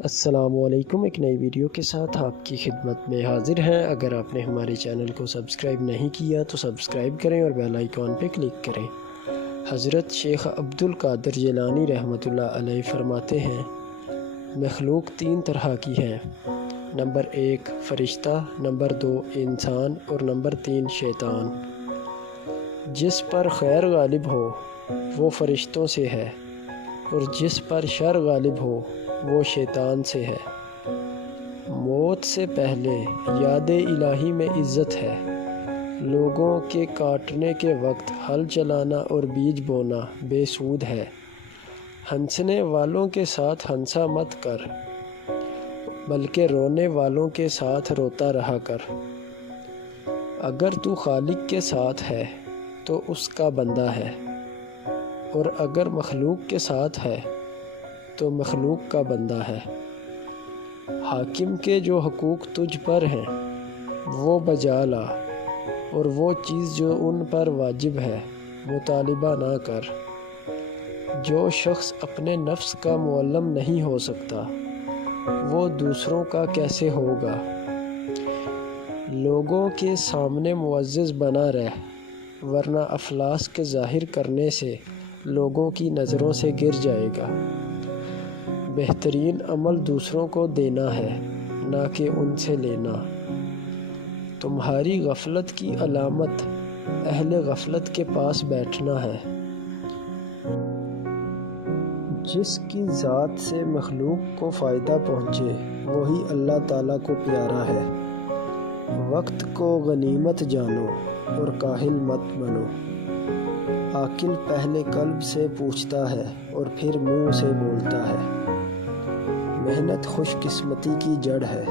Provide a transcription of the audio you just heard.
السلام علیکم، ایک نئی ویڈیو کے ساتھ آپ کی خدمت میں حاضر ہیں۔ اگر آپ نے ہمارے چینل کو سبسکرائب نہیں کیا تو سبسکرائب کریں اور بیل آئیکن پہ کلک کریں۔ حضرت شیخ عبد القادر جیلانی رحمۃ اللہ علیہ فرماتے ہیں، مخلوق تین طرح کی ہیں: نمبر 1 فرشتہ، نمبر 2 انسان اور نمبر 3 شیطان۔ جس پر خیر غالب ہو وہ فرشتوں سے ہے اور جس پر شر غالب ہو وہ شیطان سے ہے۔ موت سے پہلے یاد الہی میں عزت ہے، لوگوں کے کاٹنے کے وقت ہل چلانا اور بیج بونا بے سود ہے۔ ہنسنے والوں کے ساتھ ہنسا مت کر، بلکہ رونے والوں کے ساتھ روتا رہا کر۔ اگر تو خالق کے ساتھ ہے تو اس کا بندہ ہے، اور اگر مخلوق کے ساتھ ہے تو مخلوق کا بندہ ہے۔ حاکم کے جو حقوق تجھ پر ہیں وہ بجا لا، اور وہ چیز جو ان پر واجب ہے مطالبہ نہ کر۔ جو شخص اپنے نفس کا معلم نہیں ہو سکتا وہ دوسروں کا کیسے ہوگا؟ لوگوں کے سامنے معزز بنا رہ، ورنہ افلاس کے ظاہر کرنے سے لوگوں کی نظروں سے گر جائے گا۔ بہترین عمل دوسروں کو دینا ہے، نہ کہ ان سے لینا۔ تمہاری غفلت کی علامت اہل غفلت کے پاس بیٹھنا ہے۔ جس کی ذات سے مخلوق کو فائدہ پہنچے وہی اللہ تعالیٰ کو پیارا ہے۔ وقت کو غنیمت جانو اور کاہل مت بنو۔ عاقل پہلے قلب سے پوچھتا ہے اور پھر منہ سے بولتا ہے۔ محنت خوش قسمتی کی جڑ ہے۔